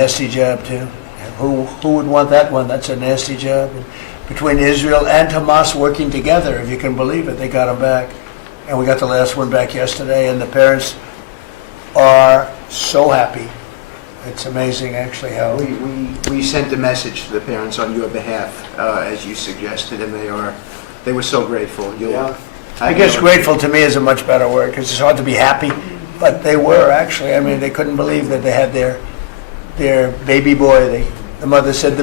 nasty job too. Who would want that one? That's a nasty job. And between Israel and Hamas working together, if you can believe it, they got them back. And we got the last one back yesterday, and the parents are so happy. It's amazing, actually, how... We sent a message to the parents on your behalf, as you suggested, and they were so grateful. Yeah. I guess grateful to me is a much better word, because it's hard to be happy, but they were, actually. I mean, they couldn't believe that they had their baby boy. The mother said,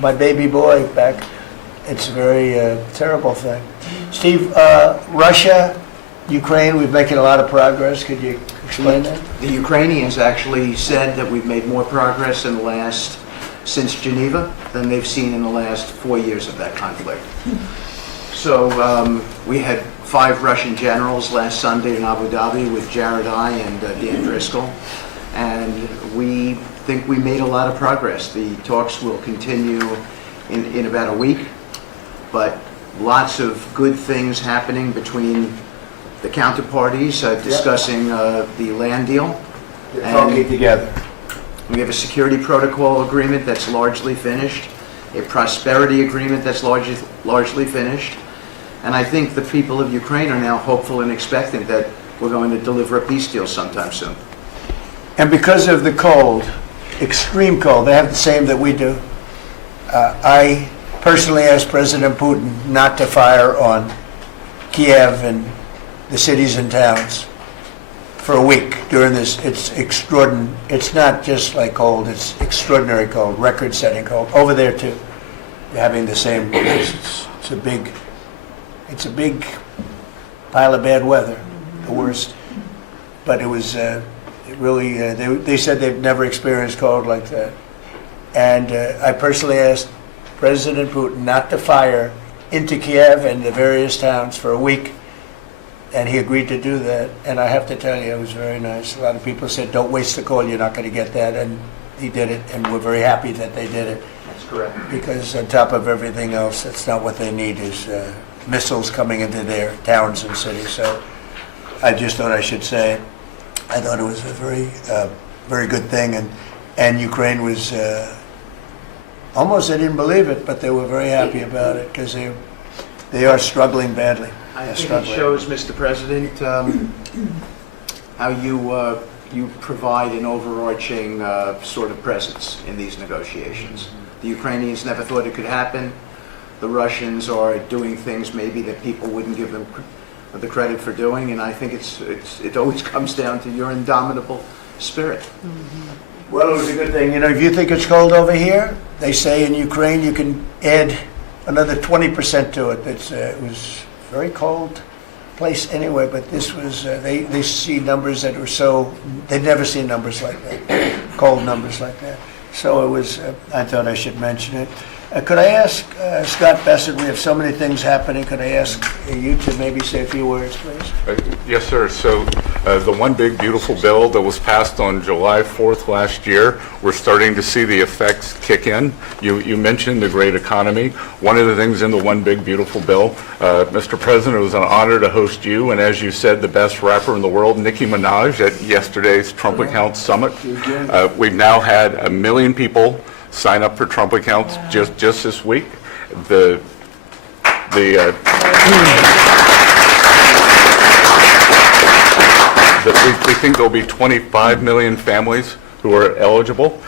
my baby boy back. It's a very terrible thing. Steve, Russia, Ukraine, we're making a lot of progress. Could you explain that? The Ukrainians actually said that we've made more progress since Geneva than they've seen in the last 4 years of that conflict. So we had 5 Russian generals last Sunday in Abu Dhabi with Jared and Dan Driscoll, and we think we made a lot of progress. The talks will continue in about a week, but lots of good things happening between the counterparties discussing the land deal. They're talking together. We have a security protocol agreement that's largely finished, a prosperity agreement that's largely finished, and I think the people of Ukraine are now hopeful and expectant that we're going to deliver a peace deal sometime soon. And because of the cold, extreme cold, they have the same that we do. I personally asked President Putin not to fire on Kiev and the cities and towns for a week during this. It's extraordinary. It's not just like cold, it's extraordinary cold, record-setting cold. Over there too, you're having the same. It's a big pile of bad weather, the worst. But it was really. They said they've never experienced cold like that. And I personally asked President Putin not to fire into Kiev and the various towns for a week. And he agreed to do that, and I have to tell you, it was very nice. A lot of people said, don't waste the coal, you're not going to get that, and he did it, and we're very happy that they did it. That's correct. Because on top of everything else, that's not what they need, is missiles coming into their towns and cities. So I just thought I should say it. I thought it was a very good thing, and Ukraine was, almost they didn't believe it, but they were very happy about it, because they are struggling badly. I think it shows, Mr. President, how you provide an overarching sort of presence in these negotiations. The Ukrainians never thought it could happen. The Russians are doing things maybe that people wouldn't give them the credit for doing, and I think it always comes down to your indomitable spirit. Mm-hmm. Well, it was a good thing. You know, if you think it's cold over here, they say in Ukraine you can add another 20% to it. It was very cold place anyway, but this was, they see numbers that were so, they'd never seen numbers like that, cold numbers like that. So it was, I thought I should mention it. Could I ask Scott Bassett, we have so many things happening, could I ask you to maybe say a few words, please? Yes, sir. So the one big beautiful bill that was passed on July 4th last year, we're starting to see the effects kick in. You mentioned the great economy. One of the things in the one big beautiful bill, Mr. President, it was an honor to host you, and as you said, the best rapper in the world, Nicki Minaj, at yesterday's Trump Accounts Summit. We've now had 1 million people sign up for Trump accounts just this week. We think there'll be 25 million families who are eligible.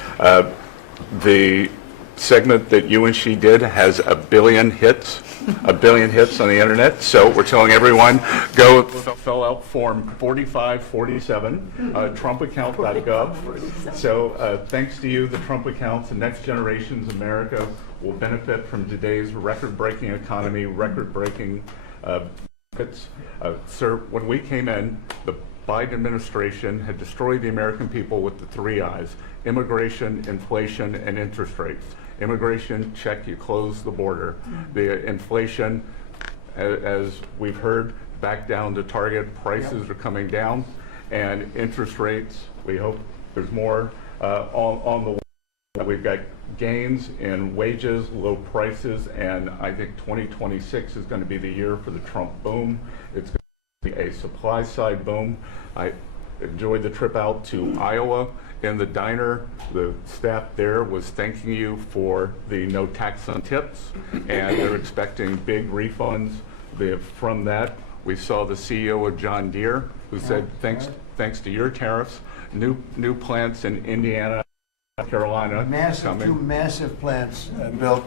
The segment that you and she did has 1 billion hits. 1 billion hits on the internet. So we're telling everyone, go fill out form 4547, trumpaccount.gov. So thanks to you, the Trump accounts, the next generation's America will benefit from today's record-breaking economy, record-breaking benefits. Sir, when we came in, the Biden administration had destroyed the American people with the 3 I's: immigration, inflation, and interest rates. Immigration, check, you close the border. The inflation, as we've heard, back down to target. Prices are coming down. And interest rates, we hope there's more on the way. We've got gains in wages, low prices, and I think 2026 is going to be the year for the Trump boom. It's going to be a supply side boom. I enjoyed the trip out to Iowa in the diner, the staff there was thanking you for the no tax on tips, and they're expecting big refunds from that. We saw the CEO of John Deere who said, thanks to your tariffs, new plants in Indiana, Carolina Two coming. massive plants built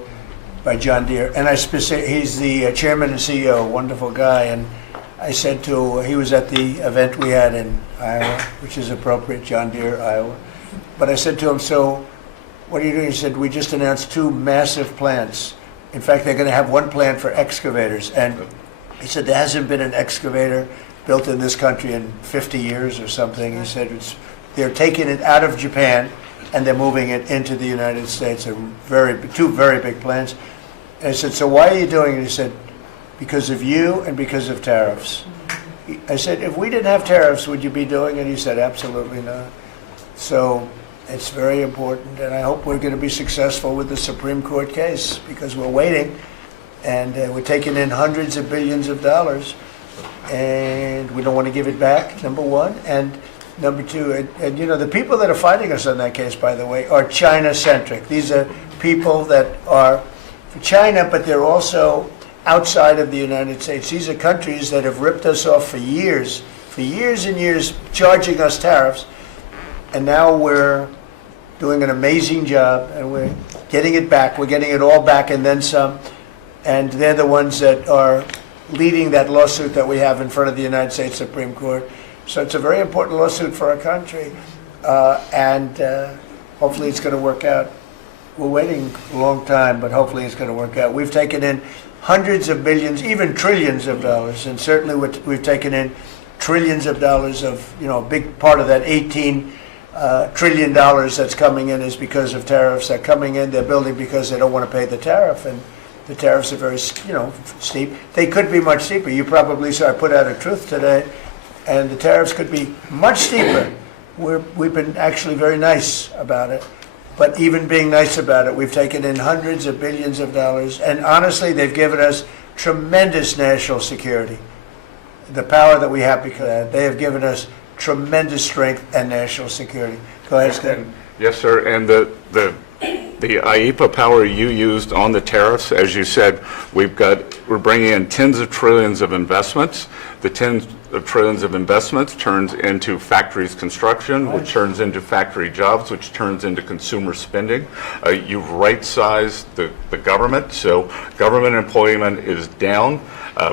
by John Deere. And he's the chairman and CEO, wonderful guy. And I said he was at the event we had in Iowa, which is appropriate, John Deere, Iowa. But I said to him, so what are you doing? He said, we just announced two massive plants. In fact, they're going to have one plant for excavators. And he said, there hasn't been an excavator built in this country in 50 years or something. He said, they're taking it out of Japan and they're moving it into the United States. Two very big plants. And I said, so why are you doing it? He said, because of you and because of tariffs. I said, if we didn't have tariffs, would you be doing it? He said, absolutely not. So it's very important, and I hope we're going to be successful with the Supreme Court case, because we're waiting, and we're taking in hundreds of billions of dollars, and we don't want to give it back, number one. And number two, and you know, the people that are fighting us on that case, by the way, are China-centric. These are people that are for China, but they're also outside of the United States. These are countries that have ripped us off for years and years, charging us tariffs. And now we're doing an amazing job, and we're getting it back. We're getting it all back and then some. And they're the ones that are leading that lawsuit that we have in front of the United States Supreme Court. So it's a very important lawsuit for our country. And hopefully it's going to work out. We're waiting a long time, but hopefully it's going to work out. We've taken in hundreds of billions, even trillions of dollars, and certainly we've taken in trillions of dollars of, you know, a big part of that $18 trillion that's coming in is because of tariffs that are coming in. They're building because they don't want to pay the tariff, and the tariffs are very, you know, steep. They could be much steeper. You probably saw I put out a truth today, and the tariffs could be much steeper. We've been actually very nice about it. But even being nice about it, we've taken in hundreds of billions of dollars, and honestly, they've given us tremendous national security. The power that we have because of that, they have given us tremendous strength and national security. Go ahead, Stephen. Yes, sir. And the IEPA power you used on the tariffs, as you said, we're bringing in tens of trillions of investments. The tens of trillions of investments turns into factories construction, which turns into factory jobs, which turns into consumer spending. You've right-sized the government, so government employment is down,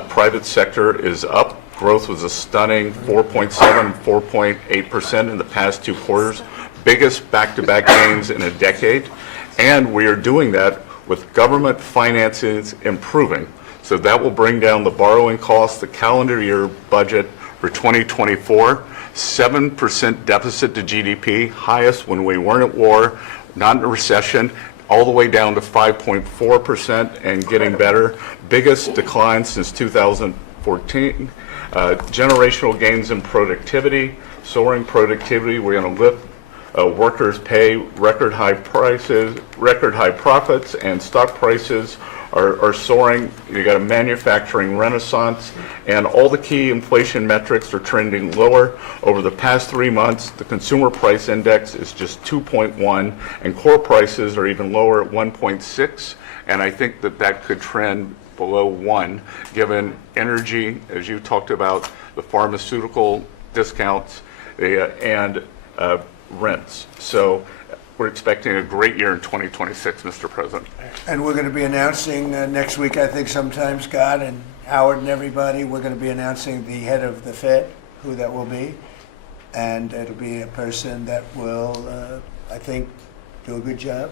private sector is up. Growth was a stunning 4.7, 4.8% in the past 2 quarters, biggest back-to-back gains in a decade. And we are doing that with government finances improving. So that will bring down the borrowing costs, the calendar year budget for 2024, 7% deficit to GDP, highest when we weren't at war, not in a recession, all the way down to 5.4% and getting better. Biggest decline since 2014. Generational gains in productivity, soaring productivity. We're going to lift workers' pay, record high prices, record high profits, and stock prices are soaring. You got a manufacturing renaissance, and all the key inflation metrics are trending lower. Over the past 3 months, the consumer price index is just 2.1, and core prices are even lower at 1.6, and I think that could trend below 1, given energy, as you talked about, the pharmaceutical discounts, and rents. So we're expecting a great year in 2026, Mr. President. And we're going to be announcing next week, I think sometime, Scott and Howard and everybody, we're going to be announcing the head of the Fed, who that will be. And it'll be a person that will, I think, do a good job.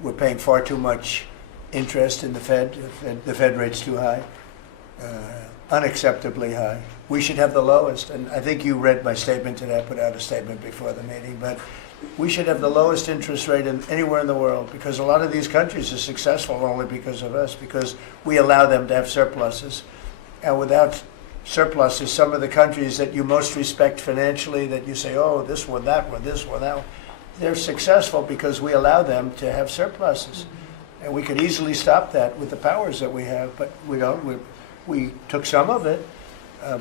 We're paying far too much interest in the Fed. The Fed rate's too high, unacceptably high. We should have the lowest, and I think you read my statement today. I put out a statement before the meeting, but we should have the lowest interest rate anywhere in the world, because a lot of these countries are successful only because of us, because we allow them to have surpluses. And without surpluses, some of the countries that you most respect financially, that you say, oh, this one, that one, this one, that one, they're successful because we allow them to have surpluses. And we could easily stop that with the powers that we have, but we don't. We took some of it,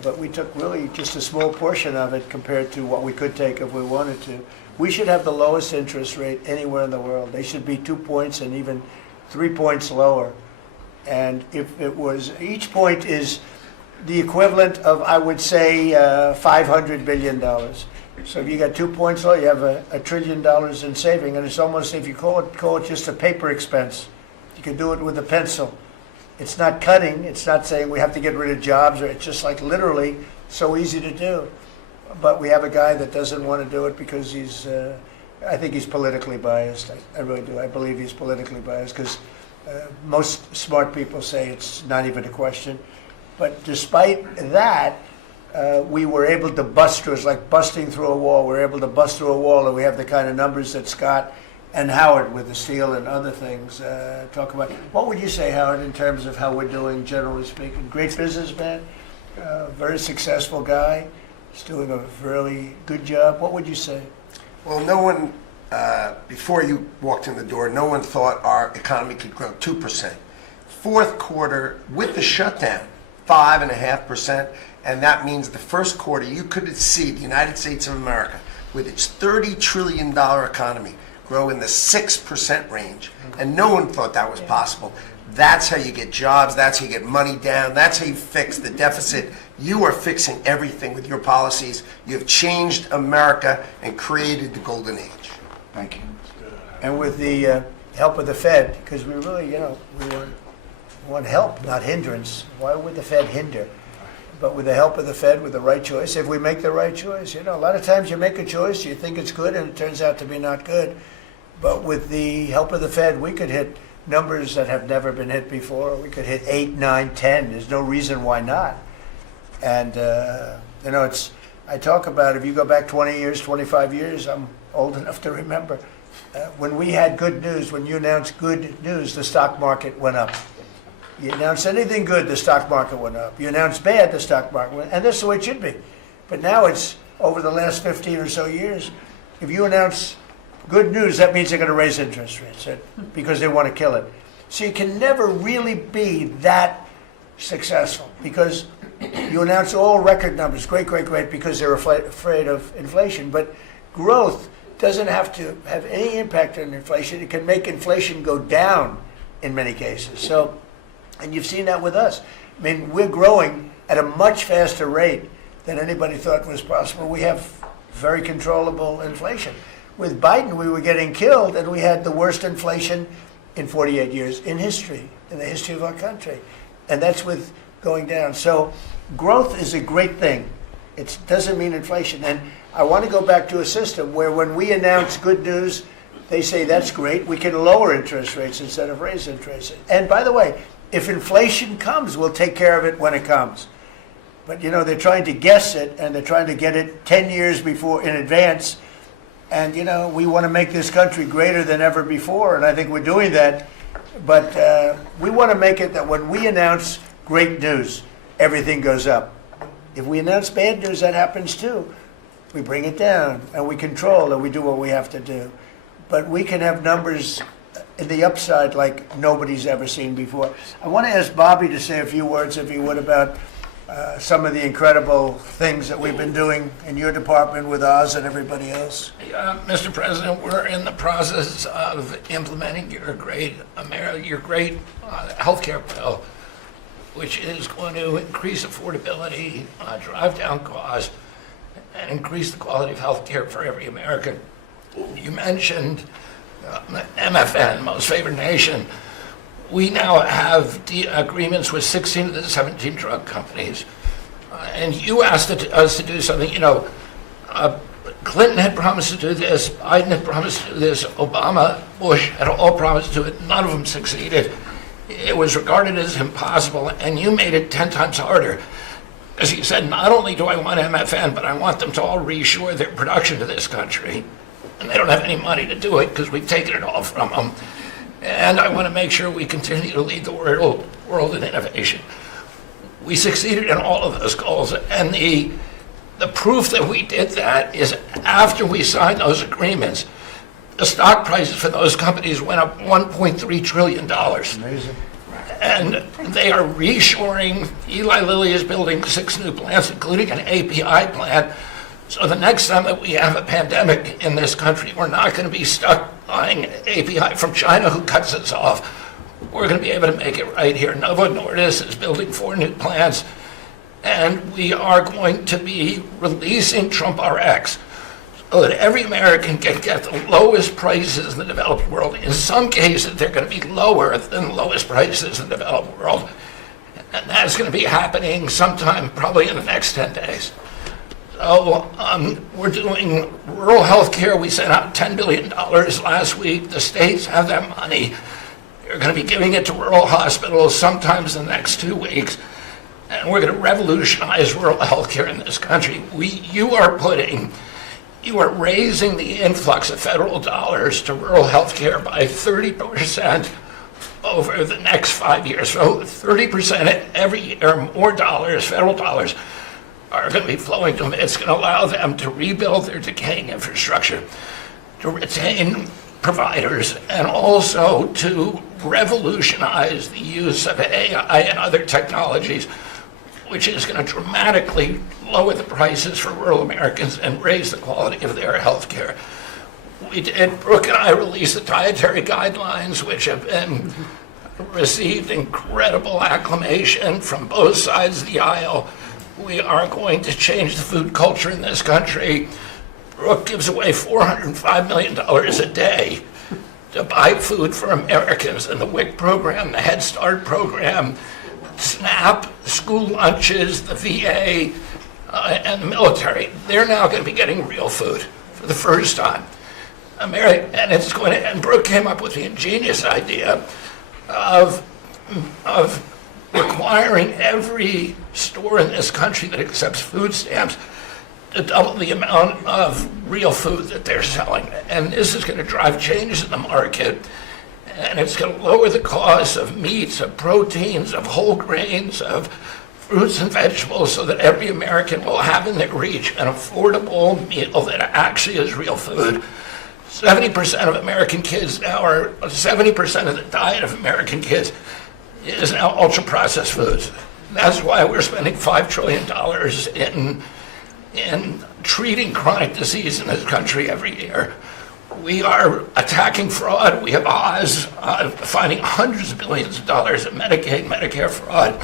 but we took really just a small portion of it compared to what we could take if we wanted to. We should have the lowest interest rate anywhere in the world. They should be 2 points and even 3 points lower. And if it was, each point is the equivalent of, I would say, $500 billion. So if you got 2 points low, you have $1 trillion in saving, and it's almost, if you call it just a paper expense. You can do it with a pencil. It's not cutting, it's not saying we have to get rid of jobs, or it's just like literally so easy to do. But we have a guy that doesn't want to do it because he's, I think he's politically biased. I really do. I believe he's politically biased because most smart people say it's not even a question. But despite that, we were able to bust through. It's like busting through a wall. We're able to bust through a wall, and we have the kind of numbers that Scott and Howard with the steel and other things talk about. What would you say, Howard, in terms of how we're doing, generally speaking? Great businessman, very successful guy. He's doing a really good job. What would you say? Well, no one, before you walked in the door, no one thought our economy could grow 2%. Fourth quarter, with the shutdown, 5.5%, and that means the first quarter, you could see the United States of America, with its $30 trillion economy, grow in the 6% range, and no one thought that was possible. That's how you get jobs, that's how you get money down, that's how you fix the deficit. You are fixing everything with your policies. You have changed America and created the golden age. Thank you. And with the help of the Fed, because we really, we want help, not hindrance. Why would the Fed hinder? But with the help of the Fed, with the right choice, if we make the right choice, a lot of times you make a choice, you think it's good, and it turns out to be not good. But with the help of the Fed, we could hit numbers that have never been hit before. We could hit 8, 9, 10. There's no reason why not. And, I talk about, if you go back 20 years, 25 years, I'm old enough to remember, when we had good news, when you announced good news, the stock market went up. You announced anything good, the stock market went up. You announced bad, the stock market went up. And that's the way it should be. But now it's, over the last 15 or so years, if you announce good news, that means they're going to raise interest rates because they want to kill it. So you can never really be that successful because you announce all record numbers, great, because they're afraid of inflation. But growth doesn't have to have any impact on inflation. It can make inflation go down in many cases. So, and you've seen that with us. I mean, we're growing at a much faster rate than anybody thought was possible. We have very controllable inflation. With Biden, we were getting killed, and we had the worst inflation in 48 years in history, in the history of our country. And that's with going down. So growth is a great thing. It doesn't mean inflation. And I want to go back to a system where when we announce good news, they say that's great. We can lower interest rates instead of raise interest rates. And by the way, if inflation comes, we'll take care of it when it comes. But they're trying to guess it, and they're trying to get it 10 years before in advance. And we want to make this country greater than ever before, and I think we're doing that. But we want to make it that when we announce great news, everything goes up. If we announce bad news, that happens too. We bring it down, and we control, and we do what we have to do. But we can have numbers in the upside like nobody's ever seen before. I want to ask Bobby to say a few words, if he would, about some of the incredible things that we've been doing in your department with Oz and everybody else. Mr. President, we're in the process of implementing your great healthcare bill, which is going to increase affordability, drive down costs, and increase the quality of healthcare for every American. You mentioned MFN, Most Favored Nation. We now have agreements with 16 of the 17 drug companies. And you asked us to do something, Clinton had promised to do this, Biden had promised to do this, Obama, Bush had all promised to do it. None of them succeeded. It was regarded as impossible, and you made it 10 times harder. As you said, not only do I want MFN, but I want them to all reshore their production to this country. And they don't have any money to do it because we've taken it all from them. And I want to make sure we continue to lead the world in innovation. We succeeded in all of those goals, and the proof that we did that is after we signed those agreements, the stock prices for those companies went up $1.3 trillion. Amazing. And they are reshoring. Eli Lilly is building 6 new plants, including an API plant. So the next time that we have a pandemic in this country, we're not going to be stuck buying API from China who cuts us off. We're going to be able to make it right here. Novo Nordisk is building 4 new plants, and we are going to be releasing Trump RX so that every American can get the lowest prices in the developed world. In some cases, they're going to be lower than the lowest prices in the developed world. And that's going to be happening sometime probably in the next 10 days. So we're doing rural health care. We sent out $10 billion last week. The states have that money. They're going to be giving it to rural hospitals sometimes in the next 2 weeks. And we're going to revolutionize rural health care in this country. You are raising the influx of federal dollars to rural health care by 30% over the next 5 years. So 30% every year, more dollars, federal dollars, are going to be flowing to them. It's going to allow them to rebuild their decaying infrastructure, to retain providers, and also to revolutionize the use of AI and other technologies, which is going to dramatically lower the prices for rural Americans and raise the quality of their health care. Brooke and I released the dietary guidelines, which have been received incredible acclamation from both sides of the aisle. We are going to change the food culture in this country. Brooke gives away $405 million a day to buy food for Americans, and the WIC program, the Head Start program, SNAP, school lunches, the VA, and the military. They're now going to be getting real food for the first time. And Brooke came up with the ingenious idea of requiring every store in this country that accepts food stamps to double the amount of real food that they're selling. And this is going to drive changes in the market, and it's going to lower the cost of meats, of proteins, of whole grains, of fruits and vegetables, so that every American will have in their reach an affordable meal that actually is real food. 70% of American kids now are, 70% of the diet of American kids is now ultra-processed foods. That's why we're spending $5 trillion in treating chronic disease in this country every year. We are attacking fraud. We have Oz finding hundreds of billions of dollars of Medicaid, Medicare fraud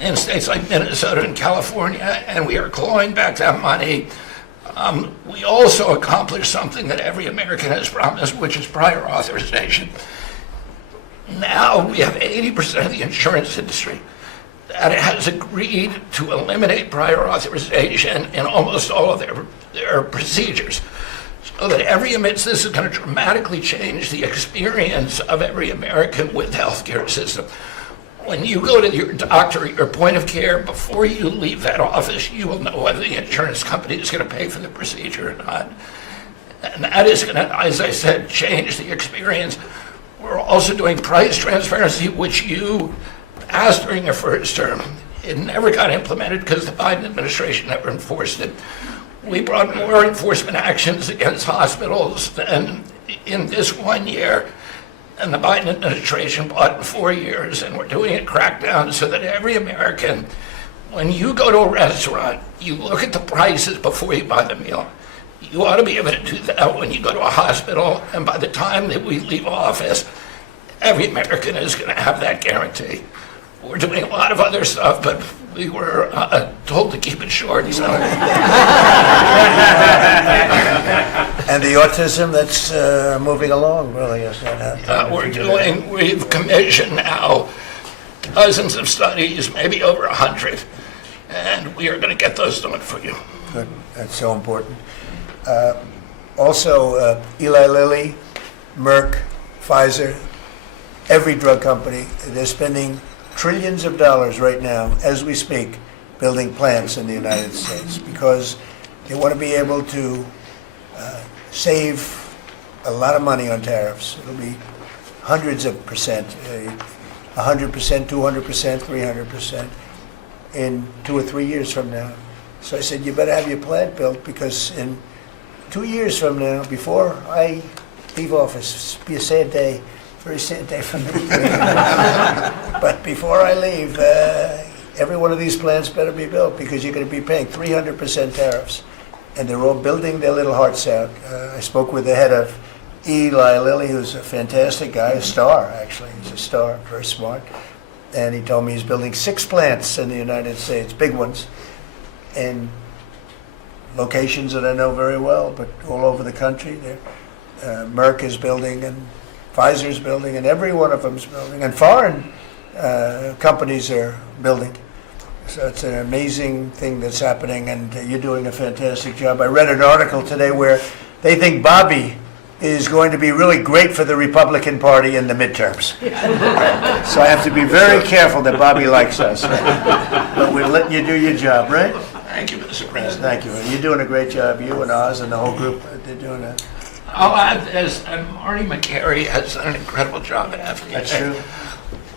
in states like Minnesota and California, and we are clawing back that money. We also accomplished something that every American has promised, which is prior authorization. Now we have 80% of the insurance industry that has agreed to eliminate prior authorization in almost all of their procedures. So that this is going to dramatically change the experience of every American with the healthcare system. When you go to your doctor at your point of care, before you leave that office, you will know whether the insurance company is going to pay for the procedure or not. And that is going to, as I said, change the experience. We're also doing price transparency, which you asked during your first term. It never got implemented because the Biden administration never enforced it. We brought more enforcement actions against hospitals than in this 1 year, and the Biden administration brought in 4 years, and we're doing a crackdown so that every American, when you go to a restaurant, you look at the prices before you buy the meal. You ought to be able to do that when you go to a hospital, and by the time that we leave office, every American is going to have that guarantee. We're doing a lot of other stuff, but we were told to keep it short. So. And the autism that's moving along, really, is We've commissioned now dozens of studies, maybe over 100, and we are going to get those done for you. Good. That's so important. Also, Eli Lilly, Merck, Pfizer, every drug company, they're spending trillions of dollars right now, as we speak, building plants in the United States because they want to be able to save a lot of money on tariffs. It'll be hundreds of percent, 100%, 200%, 300% in 2 or 3 years from now. So I said, you better have your plant built because in 2 years from now, before I leave office, it'll be a sad day. Very sad day for me. But before I leave, every one of these plants better be built because you're going to be paying 300% tariffs. and they're all building their little hearts out. I spoke with the head of Eli Lilly, who's a fantastic guy, a star, actually. He's a star, very smart. And he told me he's building 6 plants in the United States, big ones, in locations that I know very well, but all over the country. Merck is building, and Pfizer's building, and every one of them's building, and foreign companies are building. So it's an amazing thing that's happening, and you're doing a fantastic job. I read an article today where they think Bobby is going to be really great for the Republican Party in the midterms. So I have to be very careful that Bobby likes us. But we're letting you do your job, right? Thank you, Mr. President. Thank you. You're doing a great job, you and Oz and the whole group. They're doing a... I'll add this, and Marty McCary has done an incredible job at FDA. That's true.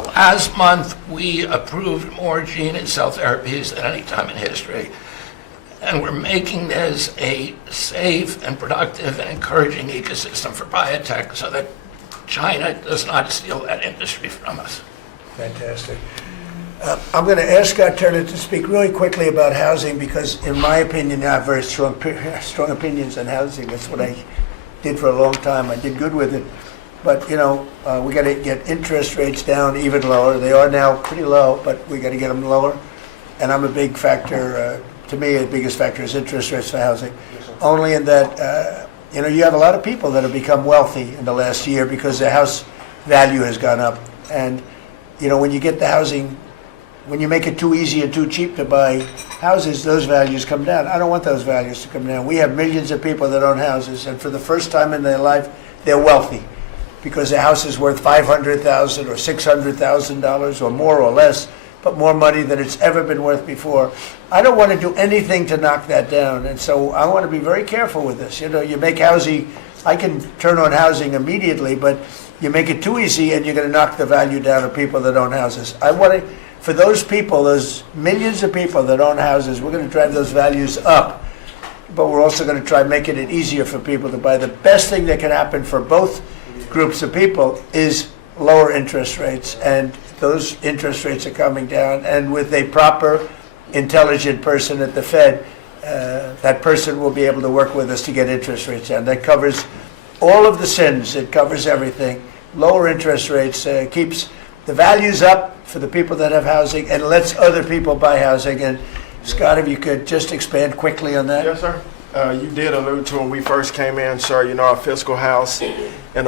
Last month, we approved more gene and cell therapies than any time in history. And we're making this a safe and productive and encouraging ecosystem for biotech so that China does not steal that industry from us. Fantastic. I'm going to ask Scott Turner to speak really quickly about housing because, in my opinion, I have very strong opinions on housing. That's what I did for a long time. I did good with it. But, you know, we got to get interest rates down even lower. They are now pretty low, but we got to get them lower. And I'm a big factor, to me, the biggest factor is interest rates for housing. Only in that, you know, you have a lot of people that have become wealthy in the last year because their house value has gone up. And, you know, when you get the housing, when you make it too easy and too cheap to buy houses, those values come down. I don't want those values to come down. We have millions of people that own houses, and for the first time in their life, they're wealthy because their house is worth $500,000 or $600,000 or more or less, but more money than it's ever been worth before. I don't want to do anything to knock that down, and so I want to be very careful with this. You know, you make housing, I can turn on housing immediately, but you make it too easy and you're going to knock the value down of people that own houses. I want to, for those people, those millions of people that own houses, we're going to drive those values up, but we're also going to try making it easier for people to buy. The best thing that can happen for both groups of people is lower interest rates, and those interest rates are coming down, and with a proper, intelligent person at the Fed, that person will be able to work with us to get interest rates down. That covers all of the sins. It covers everything. Lower interest rates keeps the values up for the people that have housing and lets other people buy housing. And Scott, if you could just expand quickly on that. Yes, sir. You did allude to when we first came in, sir, you know, our fiscal house in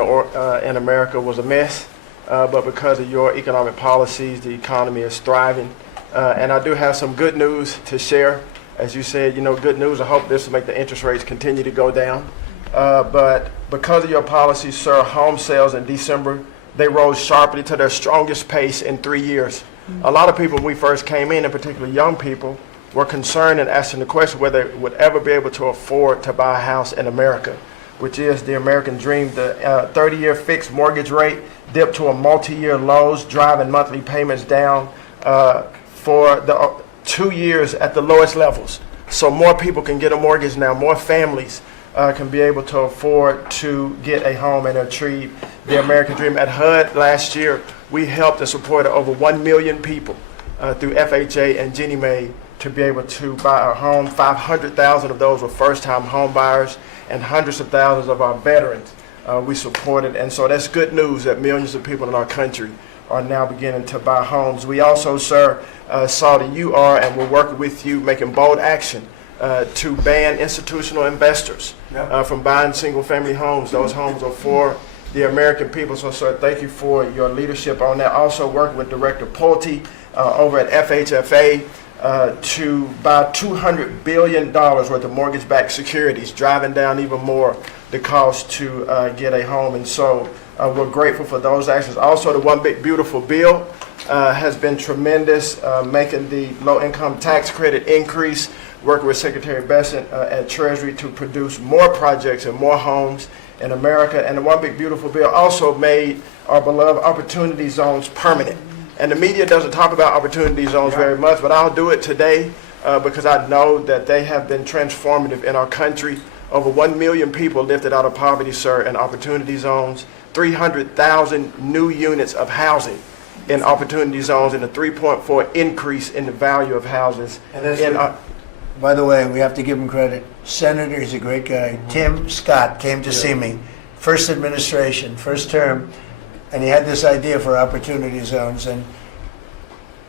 America was a mess. But because of your economic policies, the economy is thriving. And I do have some good news to share. As you said, you know, good news. I hope this will make the interest rates continue to go down. But because of your policies, sir, home sales in December, they rose sharply to their strongest pace in 3 years. A lot of people, when we first came in particular young people, were concerned and asking the question whether they would ever be able to afford to buy a house in America, which is the American dream. The 30-year fixed mortgage rate dipped to a multi-year lows, driving monthly payments down for the 2 years at the lowest levels. So more people can get a mortgage now, more families can be able to afford to get a home and achieve the American dream. At HUD last year, we helped and supported over 1 million people through FHA and Ginnie Mae to be able to buy a home. 500,000 of those were first-time home buyers, and hundreds of thousands of our veterans we supported. And so that's good news that millions of people in our country are now beginning to buy homes. We also, sir, saw that you are, and we're working with you, making bold action to ban institutional investors from buying single-family homes. Those homes are for the American people. So, sir, thank you for your leadership on that. Also working with Director Pulte over at FHFA to buy $200 billion worth of mortgage-backed securities, driving down even more the cost to get a home. And so we're grateful for those actions. Also, the One Big Beautiful Bill has been tremendous, making the low-income tax credit increase, working with Secretary Besant at Treasury to produce more projects and more homes in America. And the One Big Beautiful Bill also made our beloved opportunity zones permanent. And the media doesn't talk about opportunity zones very much, but I'll do it today because I know that they have been transformative in our country. Over 1 million people lifted out of poverty, sir, in opportunity zones, 300,000 new units of housing in opportunity zones, and a 3.4 increase in the value of houses. by the way, we have to give him credit. Senator, he's a great guy. Tim Scott came to see me, first administration, first term, and he had this idea for opportunity zones, and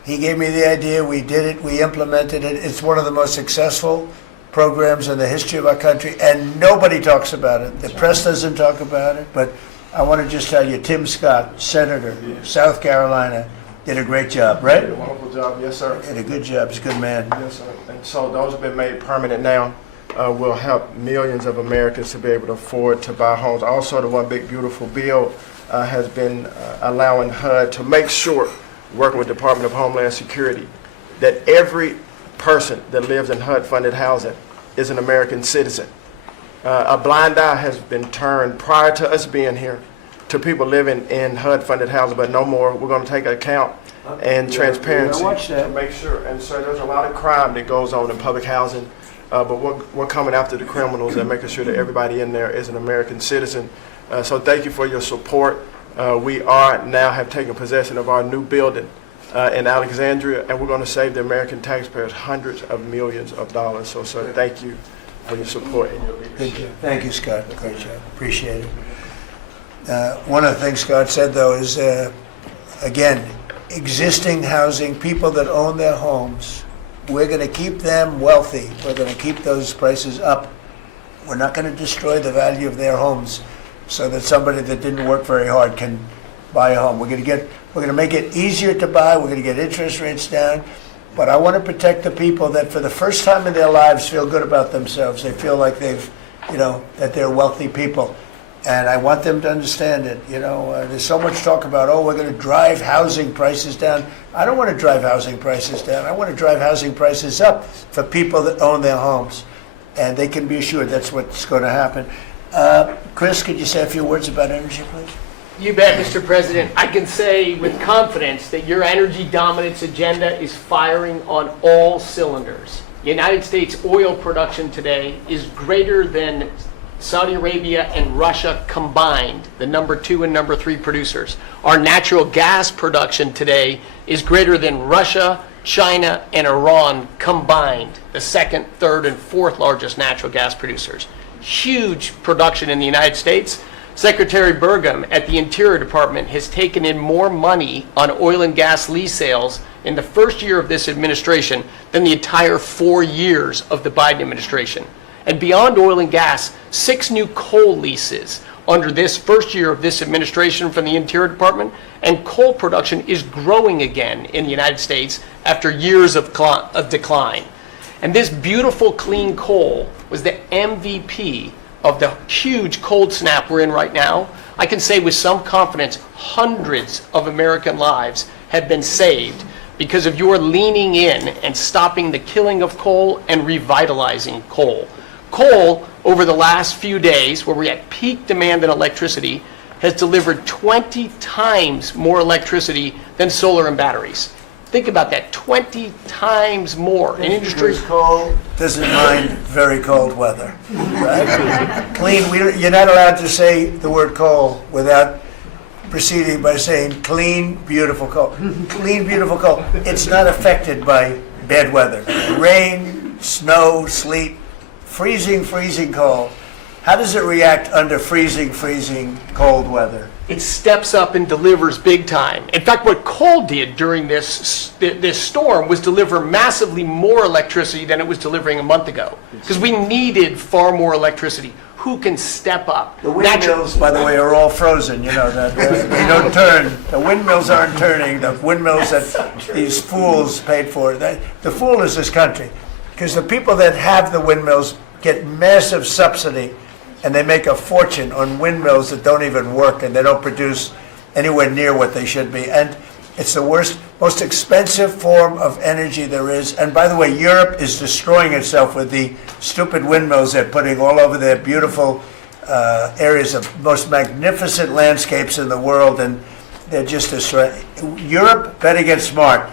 he gave me the idea, we did it, we implemented it. It's one of the most successful programs in the history of our country, and nobody talks about it. The press doesn't talk about it, but I want to just tell you, Tim Scott, Senator, South Carolina, did a great job, right? Did a wonderful job, yes, sir. Did a good job, he's a good man. Yes, sir. And so those have been made permanent now. Will help millions of Americans to be able to afford to buy homes. Also, the One Big Beautiful Bill has been allowing HUD to make sure, working with the Department of Homeland Security, that every person that lives in HUD-funded housing is an American citizen. A blind eye has been turned prior to us being here to people living in HUD-funded housing, but no more. We're going to take account and transparency watch that. to make sure. And so there's a lot of crime that goes on in public housing, but we're coming after the criminals and making sure that everybody in there is an American citizen. So thank you for your support. We are now have taken possession of our new building in Alexandria, and we're going to save the American taxpayers hundreds of millions of dollars. So, sir, thank you for your support and your leadership. Good job. Thank you, Scott. Great job. Appreciate it. One of the things Scott said, though, is, again, existing housing, people that own their homes, we're going to keep them wealthy. We're going to keep those prices up. We're not going to destroy the value of their homes so that somebody that didn't work very hard can buy a home. We're going to make it easier to buy. We're going to get interest rates down. But I want to protect the people that for the first time in their lives feel good about themselves. They feel like they've, that they're wealthy people. And I want them to understand it. There's so much talk about, we're going to drive housing prices down. I don't want to drive housing prices down. I want to drive housing prices up for people that own their homes. And they can be assured that's what's going to happen. Chris, could you say a few words about energy, please? You bet, Mr. President. I can say with confidence that your energy dominance agenda is firing on all cylinders. United States oil production today is greater than Saudi Arabia and Russia combined, the number 2 and number 3 producers. Our natural gas production today is greater than Russia, China, and Iran combined, the 2nd, 3rd, and 4th largest natural gas producers. Huge production in the United States. Secretary Burgum at the Interior Department has taken in more money on oil and gas lease sales in the first year of this administration than the entire 4 years of the Biden administration. And beyond oil and gas, 6 new coal leases under this first year of this administration from the Interior Department, and coal production is growing again in the United States after years of decline. And this beautiful clean coal was the MVP of the huge cold snap we're in right now. I can say with some confidence, hundreds of American lives have been saved because of your leaning in and stopping the killing of coal and revitalizing coal. Coal, over the last few days, where we're at peak demand in electricity, has delivered 20 times more electricity than solar and batteries. Think about that, 20 times more. An industry cold doesn't mind very cold weather, right? Clean, you're not allowed to say the word coal without proceeding by saying clean, beautiful coal. Clean, beautiful coal. It's not affected by bad weather. Rain, snow, sleet, freezing cold. How does it react under freezing cold weather? it steps up and delivers big time. In fact, what coal did during this storm was deliver massively more electricity than it was delivering a month ago, because we needed far more electricity. Who can step up? The windmills, by the way, are all frozen. You know that they don't turn. The windmills aren't turning. The windmills that these fools paid for. The fool is this country, because the people that have the windmills get massive subsidy, and they make a fortune on windmills that don't even work, and they don't produce anywhere near what they should be. And it's the worst, most expensive form of energy there is. And by the way, Europe is destroying itself with the stupid windmills they're putting all over their beautiful areas of most magnificent landscapes in the world, and they're just destroying. Europe better get smart.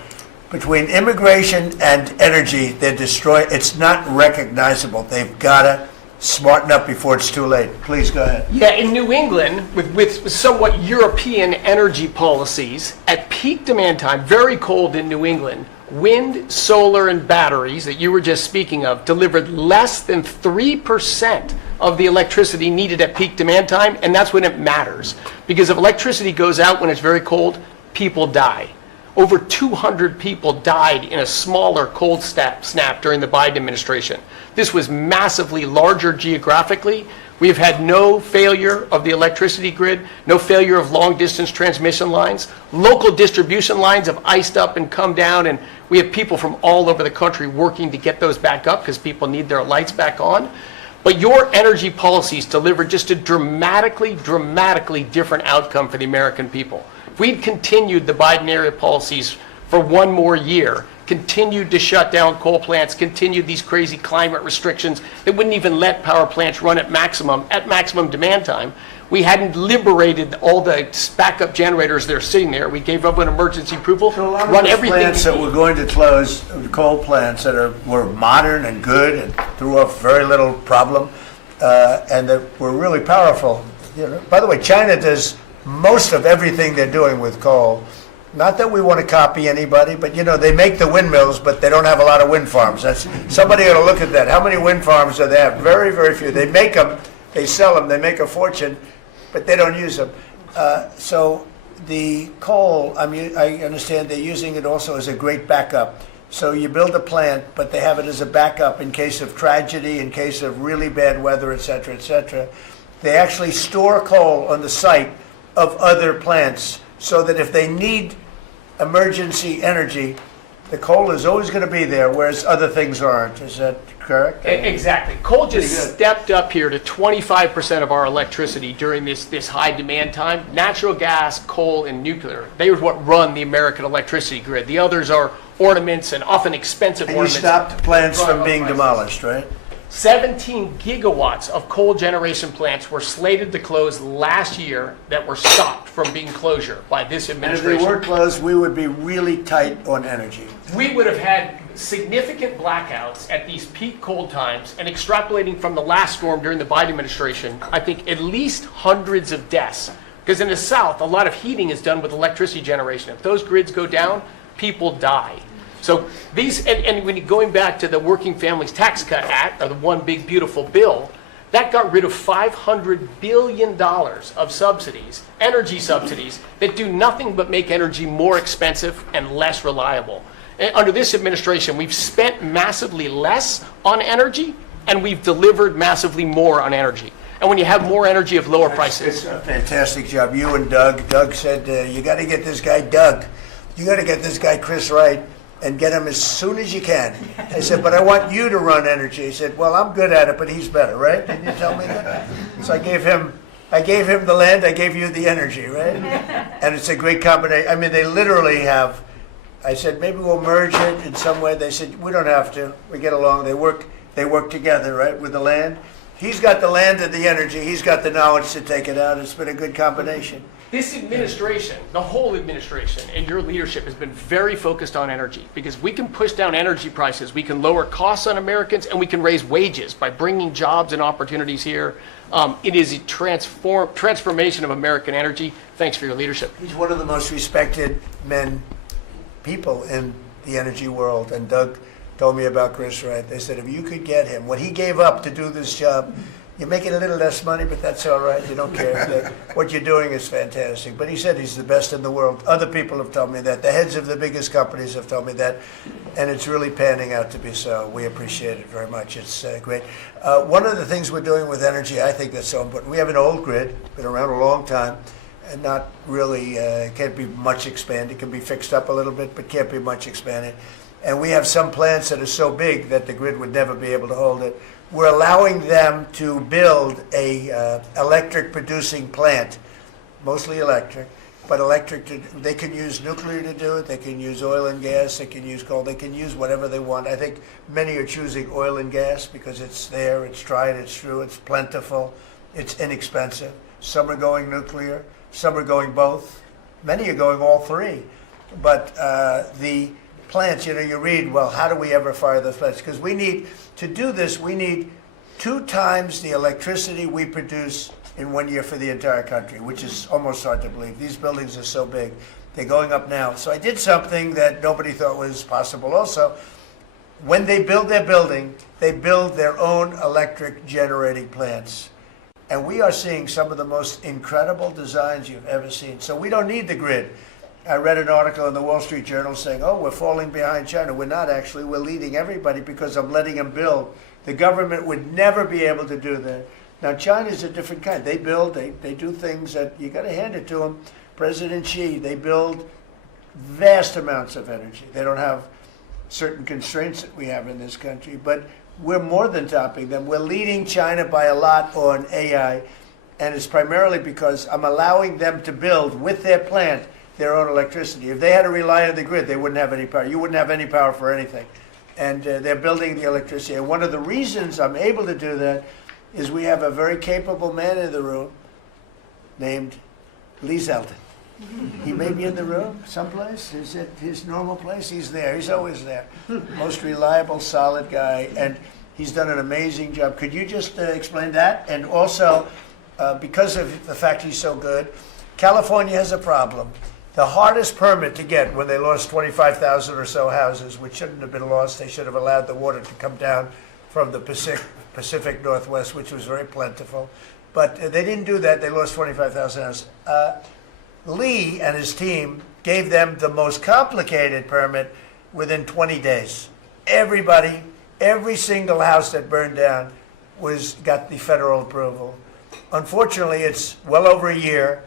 Between immigration and energy, they're destroying. It's not recognizable. They've got to smarten up before it's too late. Please go ahead. Yeah, in New England, with somewhat European energy policies, at peak demand time, very cold in New England, Wind, solar, and batteries that you were just speaking of delivered less than 3% of the electricity needed at peak demand time, and that's when it matters. Because if electricity goes out when it's very cold, people die. Over 200 people died in a smaller cold snap during the Biden administration. This was massively larger geographically. We've had no failure of the electricity grid, no failure of long-distance transmission lines. Local distribution lines have iced up and come down, and we have people from all over the country working to get those back up because people need their lights back on. But your energy policies delivered just a dramatically different outcome for the American people. If we'd continued the Biden-era policies for one more year, continued to shut down coal plants, continued these crazy climate restrictions that wouldn't even let power plants run at maximum demand time, we hadn't liberated all the backup generators that are sitting there. We gave up an emergency approval, So a lot of run those everything. plants that we're going to close, coal plants that were modern and good and threw off very little problem, and that were really powerful. You know, by the way, China does most of everything they're doing with coal. Not that we want to copy anybody, but you know, they make the windmills, but they don't have a lot of wind farms. Somebody ought to look at that. How many wind farms do they have? Very, very few. They make them, they sell them, they make a fortune, but they don't use them. So the coal, I mean, I understand they're using it also as a great backup. So you build a plant, but they have it as a backup in case of tragedy, in case of really bad weather, et cetera, et cetera. They actually store coal on the site of other plants so that if they need emergency energy, the coal is always going to be there, whereas other things aren't. Is that correct? Exactly. Coal just Pretty good. stepped up here to 25% of our electricity during this high demand time. Natural gas, coal, and nuclear. They are what run the American electricity grid. The others are ornaments and often expensive And you ornaments. stopped plants Drive from up being prices. demolished, right? 17 gigawatts of coal generation plants were slated to close last year that were stopped from being closure by this And if they administration. were closed, we would be really tight on energy. We would have had significant blackouts at these peak cold times, and extrapolating from the last storm during the Biden administration, I think at least hundreds of deaths. Because in the South, a lot of heating is done with electricity generation. If those grids go down, people die. So these, and when you're going back to the Working Families Tax Cut Act, or the One Big Beautiful Bill, that got rid of $500 billion of subsidies, energy subsidies, that do nothing but make energy more expensive and less reliable. And under this administration, we've spent massively less on energy, and we've delivered massively more on energy. And when you have more energy of lower prices. It's a fantastic job. You and Doug. Doug said, you got to get this guy Doug. You got to get this guy Chris Wright and get him as soon as you can. I said, but I want you to run energy. He said, well, I'm good at it, but he's better, right? Didn't you tell me that? So I gave him the land, I gave you the energy, right? And it's a great combination. I mean, they literally have, I said, maybe we'll merge it in some way. They said, we don't have to. We get along. They work together, right, with the land. He's got the land and the energy. He's got the knowledge to take it out. It's been a good combination. This administration, the whole administration, and your leadership has been very focused on energy, because we can push down energy prices, we can lower costs on Americans, and we can raise wages by bringing jobs and opportunities here. It is a transformation of American energy. Thanks for your leadership. He's one of the most respected people in the energy world. And Doug told me about Chris Wright. They said, if you could get him, what he gave up to do this job, you're making a little less money, but that's all right. You don't care. What you're doing is fantastic. But he said he's the best in the world. Other people have told me that. The heads of the biggest companies have told me that. And it's really panning out to be so. We appreciate it very much. It's great. One of the things we're doing with energy, I think that's so important. We have an old grid, been around a long time, and not really, can't be much expanded. It can be fixed up a little bit, but can't be much expanded. And we have some plants that are so big that the grid would never be able to hold it. We're allowing them to build a electric producing plant, mostly electric, but they can use nuclear to do it, they can use oil and gas, they can use coal, they can use whatever they want. I think many are choosing oil and gas because it's there, it's tried, it's true, it's plentiful, it's inexpensive. Some are going nuclear, some are going both. Many are going all three. But the plants, you read, well, how do we ever fire those plants? Because to do this, we need 2 times the electricity we produce in 1 year for the entire country, which is almost hard to believe. These buildings are so big. They're going up now. So I did something that nobody thought was possible also. When they build their building, they build their own electric generating plants. And we are seeing some of the most incredible designs you've ever seen. So we don't need the grid. I read an article in the Wall Street Journal saying, oh, we're falling behind China. We're not actually. We're leading everybody because I'm letting them build. The government would never be able to do that. Now, China's a different kind. They build, they do things that you got to hand it to them. President Xi, they build vast amounts of energy. They don't have certain constraints that we have in this country, but we're more than topping them. We're leading China by a lot on AI, and it's primarily because I'm allowing them to build with their plant their own electricity. If they had to rely on the grid, they wouldn't have any power. You wouldn't have any power for anything. And they're building the electricity. And one of the reasons I'm able to do that is we have a very capable man in the room named Lee Zeldin. He may be in the room someplace. Is it his normal place? He's there. He's always there. Most reliable, solid guy. And he's done an amazing job. Could you just explain that? And also, because of the fact he's so good, California has a problem. The hardest permit to get when they lost 25,000 or so houses, which shouldn't have been lost, they should have allowed the water to come down from the Pacific Northwest, which was very plentiful. But they didn't do that. They lost 25,000 houses. Lee and his team gave them the most complicated permit within 20 days. Everybody, every single house that burned down got the federal approval. Unfortunately, it's well over a year,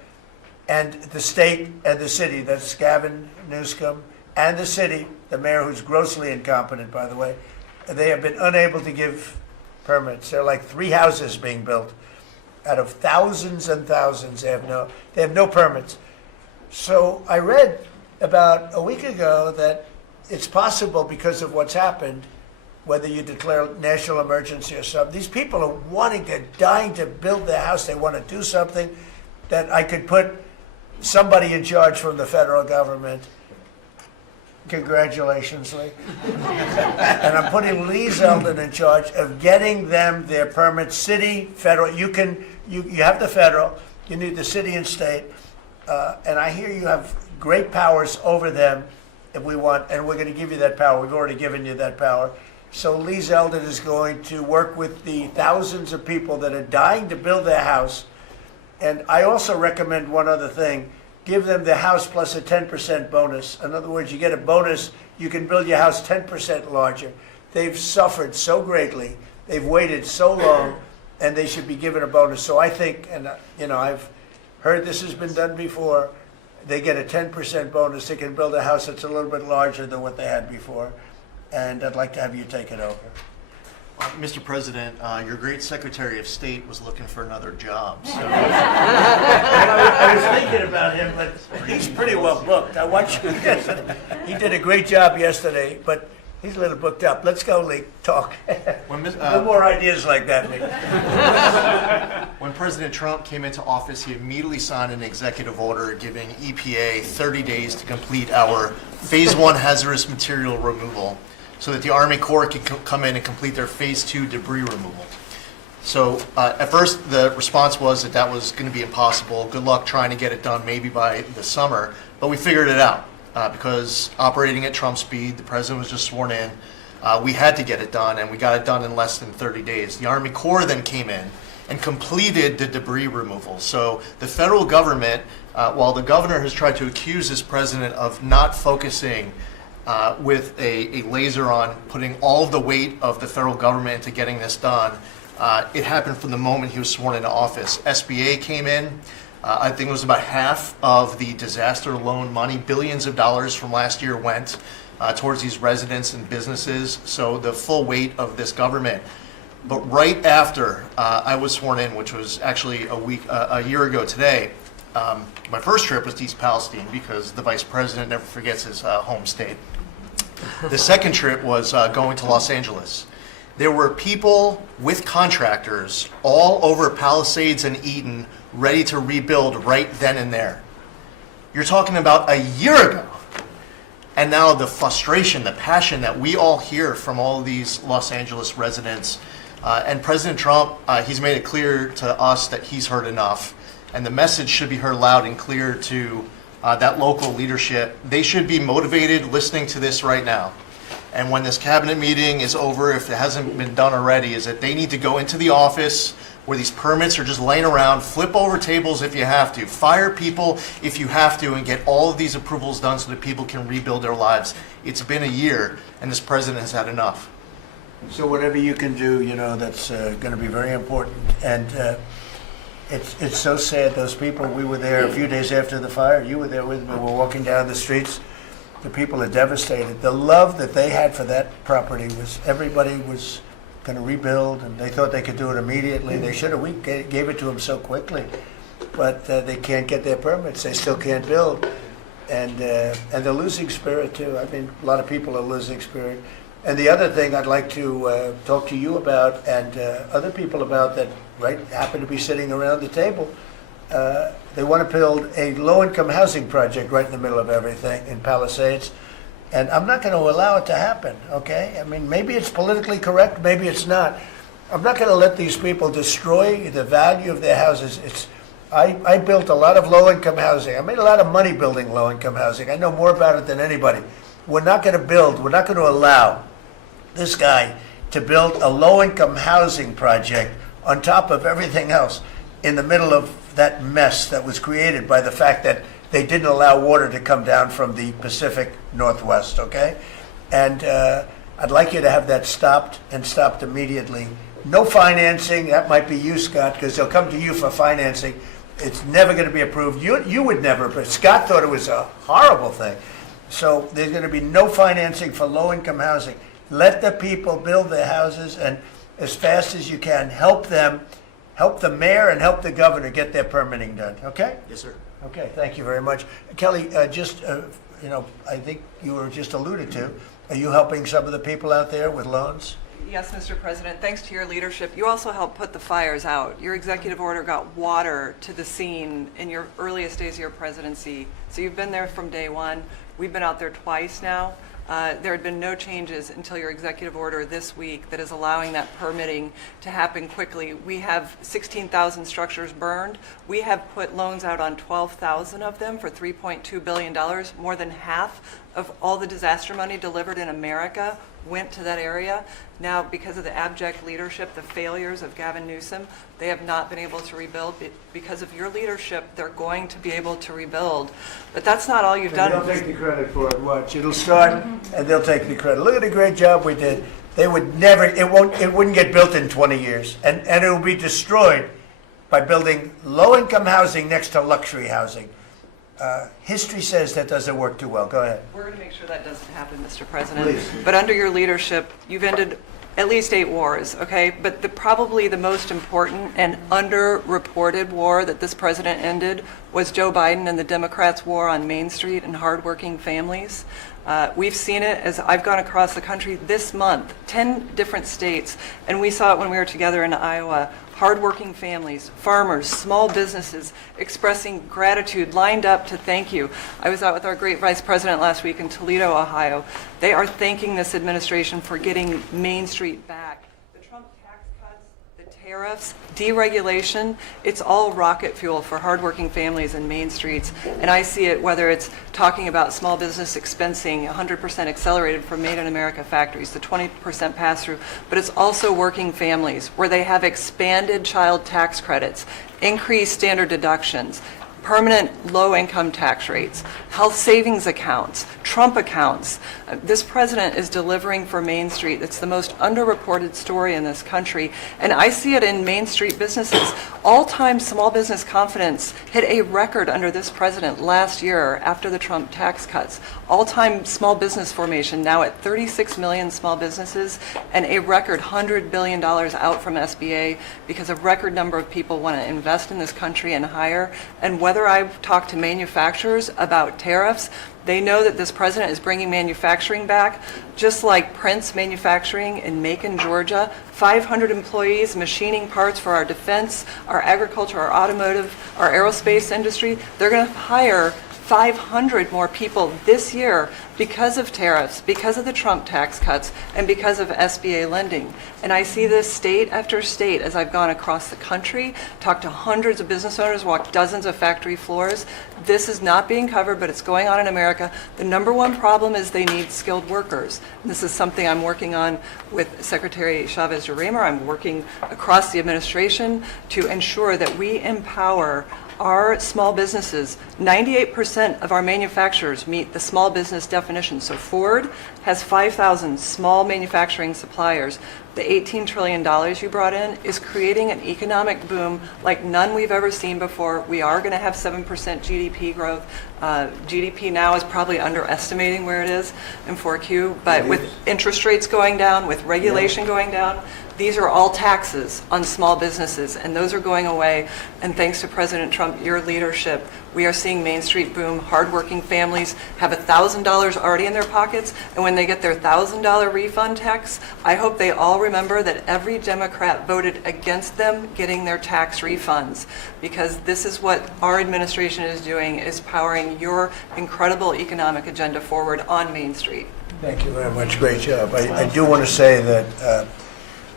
and the state and the city, that's Gavin Newsom, and the city, the mayor who's grossly incompetent, by the way, they have been unable to give permits. There are like 3 houses being built out of thousands and thousands. They have no permits. So I read about a week ago that it's possible because of what's happened, whether you declare national emergency or something, these people are they're dying to build their house. They want to do something, that I could put somebody in charge from the federal government. Congratulations, Lee. And I'm putting Lee Zeldin in charge of getting them their permits, city, federal. You have the federal, you need the city and state. And I hear you have great powers over them if we want, and we're going to give you that power. We've already given you that power. So Lee Zeldin is going to work with the thousands of people that are dying to build their house. And I also recommend one other thing. Give them the house plus a 10% bonus. In other words, you get a bonus, you can build your house 10% larger. They've suffered so greatly, they've waited so long, and they should be given a bonus. So I think, and I've heard this has been done before, they get a 10% bonus. They can build a house that's a little bit larger than what they had before. And I'd like to have you take it over. Mr. President, your great Secretary of State was looking for another job. So. I was thinking about him, but he's pretty well booked. I watched him yesterday. He did a great job yesterday, but he's a little booked up. Let's go, Lee. Talk. No more ideas like that, Lee. When President Trump came into office, he immediately signed an executive order giving EPA 30 days to complete our Phase 1 hazardous material removal, so that the Army Corps can come in and complete their Phase 2 debris removal. So at first, the response was that was going to be impossible. Good luck trying to get it done maybe by the summer. But we figured it out because operating at Trump speed, the president was just sworn in. We had to get it done, and we got it done in less than 30 days. The Army Corps then came in and completed the debris removal. So the federal government, while the governor has tried to accuse this president of not focusing with a laser on putting all of the weight of the federal government into getting this done. It happened from the moment he was sworn into office. SBA came in. I think it was about half of the disaster loan money, billions of dollars from last year went towards these residents and businesses. So the full weight of this government. But right after I was sworn in, which was actually a year ago today, my first trip was to East Palestine because the vice president never forgets his home state. The second trip was going to Los Angeles. There were people with contractors all over Palisades and Eaton ready to rebuild right then and there. You're talking about a year ago. And now the frustration, the passion that we all hear from all of these Los Angeles residents. And President Trump, he's made it clear to us that he's heard enough. And the message should be heard loud and clear to that local leadership, they should be motivated listening to this right now. And when this cabinet meeting is over, if it hasn't been done already, is that they need to go into the office where these permits are just laying around, flip over tables if you have to, fire people if you have to, and get all of these approvals done so that people can rebuild their lives. It's been a year, and this president has had enough. So whatever you can do, that's going to be very important. And it's so sad, those people, we were there a few days after the fire, you were there with me, we're walking down the streets. The people are devastated. The love that they had for that property was, everybody was going to rebuild, and they thought they could do it immediately. They should have. We gave it to them so quickly, but they can't get their permits. They still can't build, and they're losing spirit too. I mean, a lot of people are losing spirit. And the other thing I'd like to talk to you about, and other people about that happen to be sitting around the table. They want to build a low-income housing project right in the middle of everything in Palisades. And I'm not going to allow it to happen, okay? I mean, maybe it's politically correct, maybe it's not. I'm not going to let these people destroy the value of their houses. I built a lot of low-income housing. I made a lot of money building low-income housing. I know more about it than anybody. We're not going to allow this guy to build a low-income housing project on top of everything else in the middle of that mess that was created by the fact that they didn't allow water to come down from the Pacific Northwest, okay? And I'd like you to have that stopped, and stopped immediately. No financing. That might be you, Scott, because they'll come to you for financing. It's never going to be approved. You would never, but Scott thought it was a horrible thing. So there's going to be no financing for low-income housing. Let the people build their houses, and as fast as you can, help them. Help the mayor and help the governor get their permitting done, okay? Yes, sir. Okay, thank you very much. Kelly, I think you were just alluded to, are you helping some of the people out there with loans? Yes, Mr. President, thanks to your leadership, you also helped put the fires out. Your executive order got water to the scene in your earliest days of your presidency. So you've been there from day one. We've been out there twice now. There had been no changes until your executive order this week that is allowing that permitting to happen quickly. We have 16,000 structures burned. We have put loans out on 12,000 of them for $3.2 billion. More than half of all the disaster money delivered in America went to that area. Now, because of the abject leadership, the failures of Gavin Newsom, they have not been able to rebuild. Because of your leadership, they're going to be able to rebuild. But that's not all you've done. They'll take the credit for it. Watch, it'll start, and they'll take the credit. Look at the great job we did. They would never. It wouldn't get built in 20 years, and it will be destroyed by building low-income housing next to luxury housing. History says that doesn't work too well. Go ahead. We're going to make sure that doesn't happen, Mr. President. Please. But under your leadership, you've ended at least 8 wars, okay? But probably the most important and underreported war that this president ended was Joe Biden and the Democrats' war on Main Street and hardworking families. We've seen it as I've gone across the country this month, 10 different states, and we saw it when we were together in Iowa. Hardworking families, farmers, small businesses expressing gratitude, lined up to thank you. I was out with our great vice president last week in Toledo, Ohio. They are thanking this administration for getting Main Street back. The Trump tax cuts, the tariffs, deregulation, it's all rocket fuel for hardworking families and Main Streets. And I see it whether it's talking about small business expensing, 100% accelerated for Made in America factories, the 20% pass-through, but it's also working families where they have expanded child tax credits, increased standard deductions, permanent low-income tax rates, health savings accounts, Trump accounts. This president is delivering for Main Street. It's the most underreported story in this country, and I see it in Main Street businesses. All-time small business confidence hit a record under this president last year after the Trump tax cuts. All-time small business formation now at 36 million small businesses, and a record $100 billion out from SBA because a record number of people want to invest in this country and hire. And whether I've talked to manufacturers about tariffs, they know that this president is bringing manufacturing back, just like Prince Manufacturing in Macon, Georgia. 500 employees machining parts for our defense, our agriculture, our automotive, our aerospace industry. They're going to hire 500 more people this year because of tariffs, because of the Trump tax cuts, and because of SBA lending. And I see this state after state as I've gone across the country, talked to hundreds of business owners, walked dozens of factory floors. This is not being covered, but it's going on in America. The number one problem is they need skilled workers. And this is something I'm working on with Secretary Chavez-Urimer. I'm working across the administration to ensure that we empower our small businesses. 98% of our manufacturers meet the small business definition. So Ford has 5,000 small manufacturing suppliers. The $18 trillion you brought in is creating an economic boom like none we've ever seen before. We are going to have 7% GDP growth. GDP now is probably underestimating where it is in 4Q, but with interest rates going down, with regulation going down, these are all taxes on small businesses, and those are going away. And thanks to President Trump, your leadership, we are seeing Main Street boom. Hardworking families have $1,000 already in their pockets, and when they get their $1,000 refund tax, I hope they all remember that every Democrat voted against them getting their tax refunds, because this is what our administration is doing, is powering your incredible economic agenda forward on Main Street. Thank you very much. Great job. I do want to say that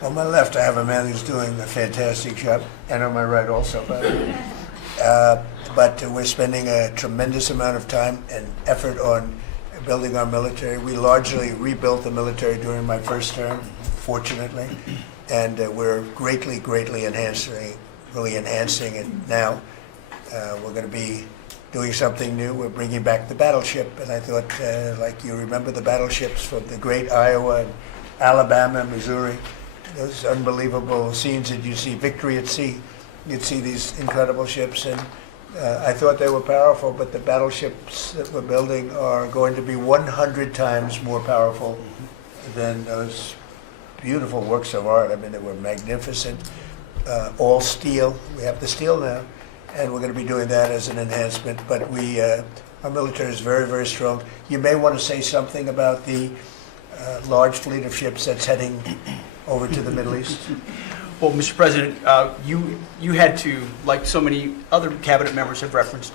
on my left, I have a man who's doing a fantastic job, and on my right also, by the way. But we're spending a tremendous amount of time and effort on building our military. We largely rebuilt the military during my first term, fortunately, and we're greatly enhancing it now. We're going to be doing something new. We're bringing back the battleship, and I thought, like you remember the battleships from the great Iowa and Alabama, Missouri, those unbelievable scenes that you see, Victory at Sea. You'd see these incredible ships, and I thought they were powerful, but the battleships that we're building are going to be 100 times more powerful than those beautiful works of art. I mean, they were magnificent, all steel. We have the steel now, and we're going to be doing that as an enhancement, but our military is very strong. You may want to say something about the large fleet of ships that's heading over to the Middle East. Well, Mr. President, you had to, like so many other cabinet members have referenced,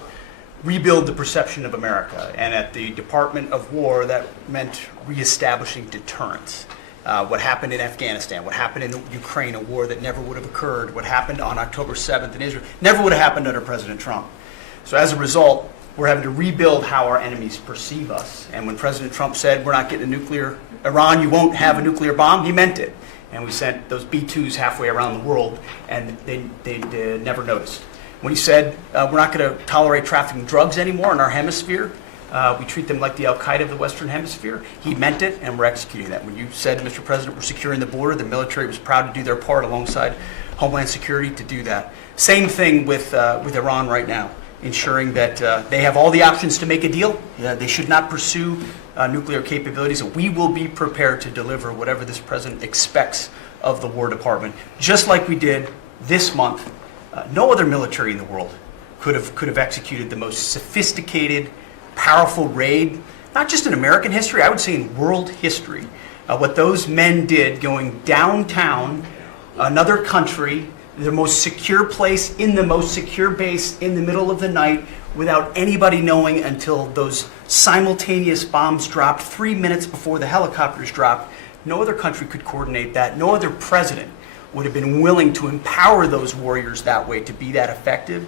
rebuild the perception of America. And at the Department of War, that meant reestablishing deterrence. What happened in Afghanistan, what happened in Ukraine, a war that never would have occurred, what happened on October 7th in Israel, never would have happened under President Trump. So as a result, we're having to rebuild how our enemies perceive us. And when President Trump said, we're not getting a nuclear, Iran, you won't have a nuclear bomb, he meant it. And we sent those B-2s halfway around the world, and they never noticed. When he said, we're not going to tolerate trafficking drugs anymore in our hemisphere, we treat them like the Al-Qaeda of the Western Hemisphere, he meant it, and we're executing that. When you said, Mr. President, we're securing the border, the military was proud to do their part alongside Homeland Security to do that. Same thing with Iran right now, ensuring that they have all the options to make a deal. They should not pursue nuclear capabilities. We will be prepared to deliver whatever this president expects of the War Department, just like we did this month. No other military in the world could have executed the most sophisticated, powerful raid, not just in American history, I would say in world history. What those men did going downtown, another country, the most secure place in the most secure base in the middle of the night, without anybody knowing until those simultaneous bombs dropped 3 minutes before the helicopters dropped. No other country could coordinate that. No other president would have been willing to empower those warriors that way to be that effective.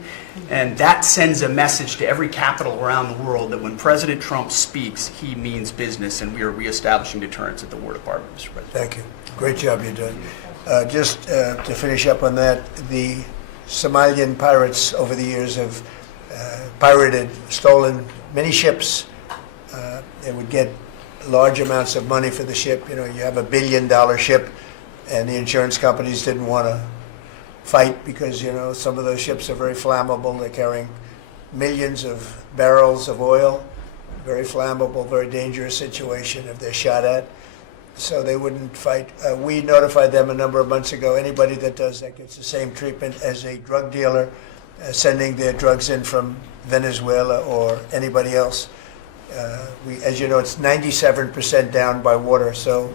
And that sends a message to every capital around the world that when President Trump speaks, he means business, and we are reestablishing deterrence at the War Department, Mr. President. Thank you. Great job you're doing. Just to finish up on that, the Somalian pirates over the years have stolen many ships. They would get large amounts of money for the ship. You know, you have $1 billion ship, and the insurance companies didn't want to fight because, you know, some of those ships are very flammable. They're carrying millions of barrels of oil. Very flammable, very dangerous situation if they're shot at. So they wouldn't fight. We notified them a number of months ago. Anybody that does that gets the same treatment as a drug dealer sending their drugs in from Venezuela or anybody else. As you know, it's 97% down by water. So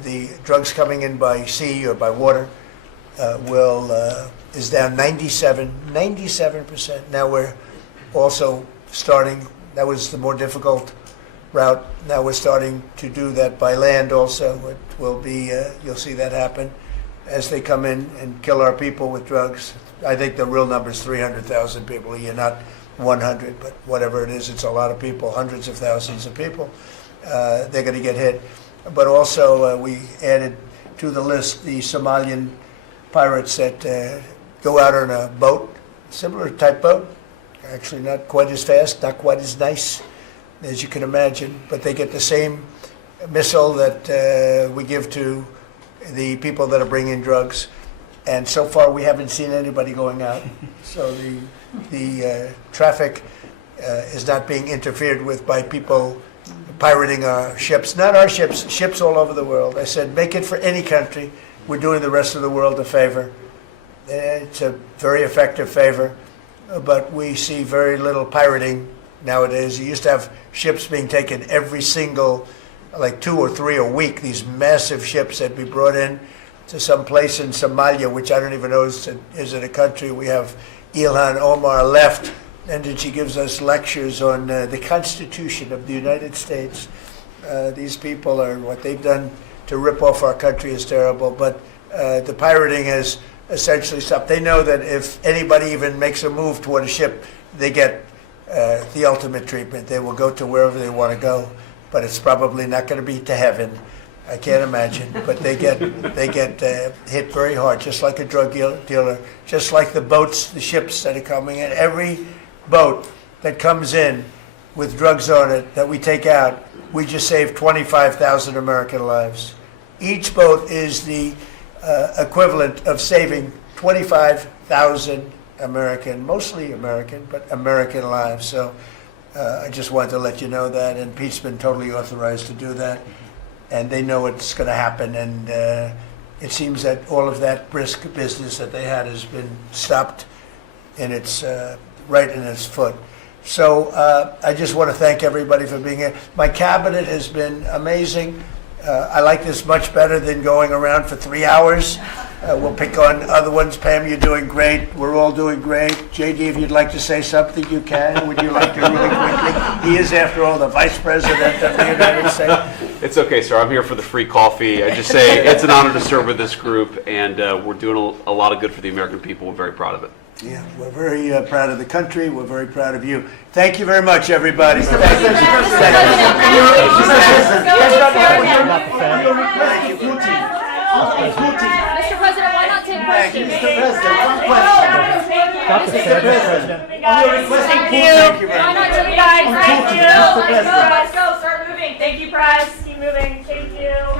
the drugs coming in by sea or by water is down 97%. Now we're also starting That was the more difficult route. Now we're starting to do that by land also. It will be, you'll see that happen as they come in and kill our people with drugs. I think the real number is 300,000 people a year, not 100, but whatever it is, it's a lot of people, hundreds of thousands of people. They're going to get hit. But also, we added to the list the Somalian pirates that go out on a boat, similar type boat, actually not quite as fast, not quite as nice as you can imagine, but they get the same missile that we give to the people that are bringing drugs. And so far, we haven't seen anybody going out. So the traffic is not being interfered with by people pirating our ships. Not our ships, ships all over the world. I said, make it for any country. We're doing the rest of the world a favor. It's a very effective favor, but we see very little pirating nowadays. You used to have ships being taken every single, like 2 or 3 a week, these massive ships that be brought in to some place in Somalia, which I don't even know is it a country. We have Ilhan Omar left, and then she gives us lectures on the Constitution of the United States. These people are, what they've done to rip off our country is terrible, but the pirating has essentially stopped. They know that if anybody even makes a move toward a ship, they get the ultimate treatment. They will go to wherever they want to go, but it's probably not going to be to heaven. I can't imagine, but they get hit very hard, just like a drug dealer, just like the boats, the ships that are coming in. Every boat that comes in with drugs on it that we take out, we just saved 25,000 American lives. Each boat is the equivalent of saving 25,000 American, mostly American, but American lives. So I just wanted to let you know that, and Pete's been totally authorized to do that. And they know it's going to happen, and it seems that all of that brisk business that they had has been stopped in its right in its foot. So I just want to thank everybody for being here. My cabinet has been amazing. I like this much better than going around for 3 hours. We'll pick on other ones. Pam, you're doing great. We're all doing great. JD, if you'd like to say something, you can. Would you like to really quickly? He is, after all, the Vice President of the United States. It's okay, sir. I'm here for the free coffee. I just say it's an honor to serve with this group, and we're doing a lot of good for the American people. We're very proud of it. Yeah, we're very proud of the country. We're very proud of you. Thank you very much, everybody. Mr. President, why not take questions? Mr. President, one question. Thank you. Why not take guys? Thank you. Let's go. Start moving. Thank you, press. Keep moving. Thank you.